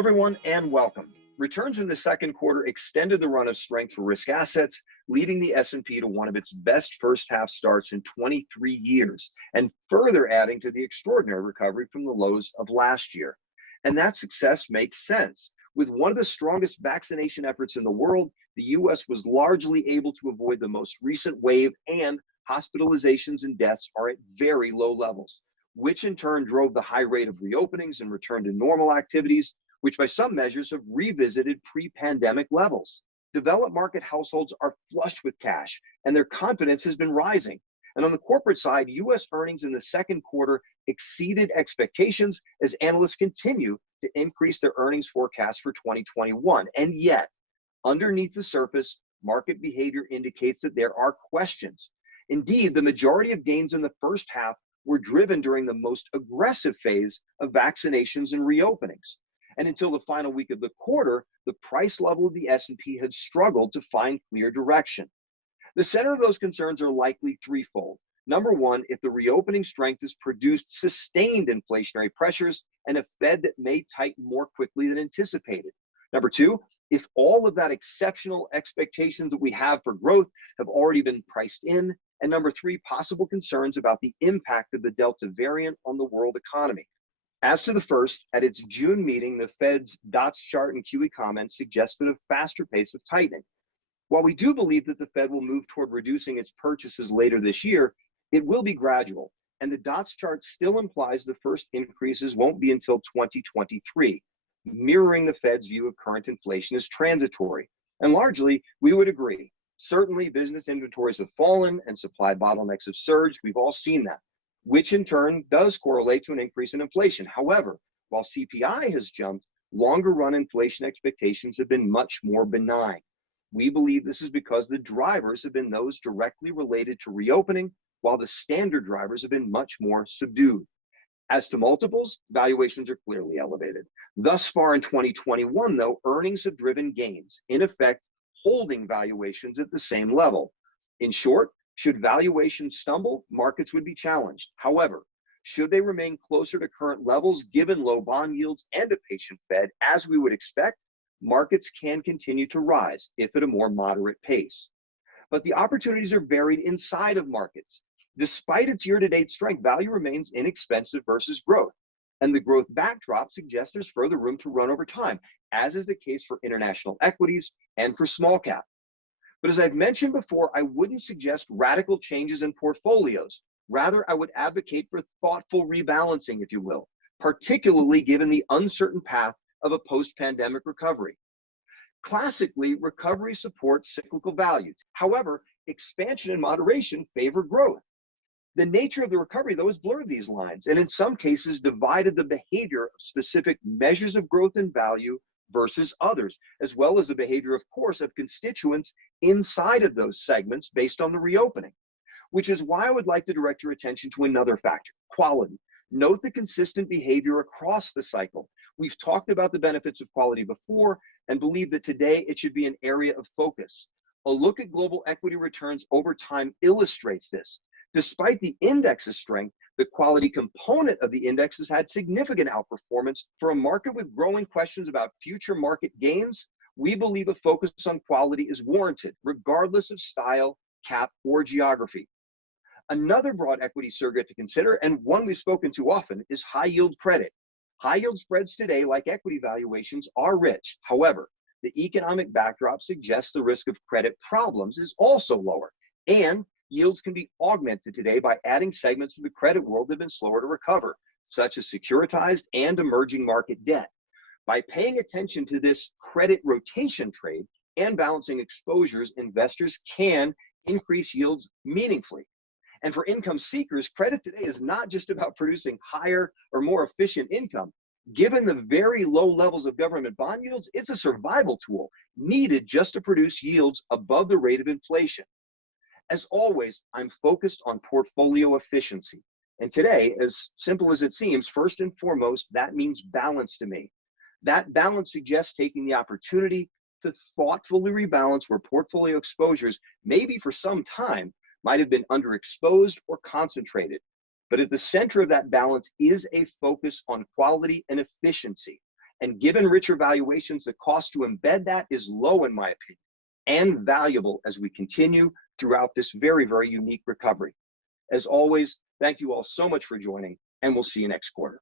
everyone, and welcome. Returns in the second quarter extended the run of strength for risk assets, leading the S&P to one of its best first half starts in 23 years, and further adding to the extraordinary recovery from the lows of last year. And that success makes sense. With one of the strongest vaccination efforts in the world, the US was largely able to avoid the most recent wave, and hospitalizations and deaths are at very low levels, which in turn drove the high rate of reopenings and return to normal activities, which by some measures have revisited pre-pandemic levels. Developed market households are flush with cash, and their confidence has been rising. And on the corporate side, US earnings in the second quarter exceeded expectations as analysts continue to increase their earnings forecast for 2021. And yet, underneath the surface, market behavior indicates that there are questions. Indeed, the majority of gains in the first half were driven during the most aggressive phase of vaccinations and reopenings. And until the final week of the quarter, the price level of the S&P had struggled to find clear direction. The center of those concerns are likely threefold. Number one, if the reopening strength has produced sustained inflationary pressures and a Fed that may tighten more quickly than anticipated. Number two, if all of that exceptional expectations that we have for growth have already been priced in. And number three, possible concerns about the impact of the Delta variant on the world economy. As to the first, at its June meeting, the Fed's dots chart and QE comments suggested a faster pace of tightening. While we do believe that the Fed will move toward reducing its purchases later this year, it will be gradual, and the dots chart still implies the first increases won't be until 2023, mirroring the Fed's view of current inflation as transitory. And largely, we would agree. Certainly, business inventories have fallen and supply bottlenecks have surged. We've all seen that, which in turn does correlate to an increase in inflation. However, while CPI has jumped, longer run inflation expectations have been much more benign. We believe this is because the drivers have been those directly related to reopening, while the standard drivers have been much more subdued. As to multiples, valuations are clearly elevated. Thus far in 2021, though, earnings have driven gains, in effect, holding valuations at the same level. In short, should valuations stumble, markets would be challenged. However, should they remain closer to current levels given low bond yields and a patient Fed, as we would expect, markets can continue to rise, if at a more moderate pace. But the opportunities are varied inside of markets. Despite its year-to-date strength, value remains inexpensive versus growth. And the growth backdrop suggests there's further room to run over time, as is the case for international equities and for small cap. But as I've mentioned before, I wouldn't suggest radical changes in portfolios. Rather, I would advocate for thoughtful rebalancing, if you will, particularly given the uncertain path of a post-pandemic recovery. Classically, recovery supports cyclical values. However, expansion and moderation favor growth. The nature of the recovery, though, has blurred these lines, and in some cases divided the behavior of specific measures of growth and value versus others, as well as the behavior, of course, of constituents inside of those segments based on the reopening. Which is why I would like to direct your attention to another factor, quality. Note the consistent behavior across the cycle. We've talked about the benefits of quality before and believe that today it should be an area of focus. A look at global equity returns over time illustrates this. Despite the index's strength, the quality component of the index has had significant outperformance. For a market with growing questions about future market gains, we believe a focus on quality is warranted, regardless of style, cap, or geography. Another broad equity surrogate to consider, and one we've spoken to often, is high yield credit. High yield spreads today, like equity valuations, are rich. However, the economic backdrop suggests the risk of credit problems is also lower, and yields can be augmented today by adding segments of the credit world that have been slower to recover, such as securitized and emerging market debt. By paying attention to this credit rotation trade and balancing exposures, investors can increase yields meaningfully. And for income seekers, credit today is not just about producing higher or more efficient income. Given the very low levels of government bond yields, it's a survival tool needed just to produce yields above the rate of inflation. As always, I'm focused on portfolio efficiency. And today, as simple as it seems, first and foremost, that means balance to me. That balance suggests taking the opportunity to thoughtfully rebalance where portfolio exposures, maybe for some time, might have been underexposed or concentrated. But at the center of that balance is a focus on quality and efficiency. And given richer valuations, the cost to embed that is low, in my opinion, and valuable as we continue throughout this very, very unique recovery. As always, thank you all so much for joining, and we'll see you next quarter.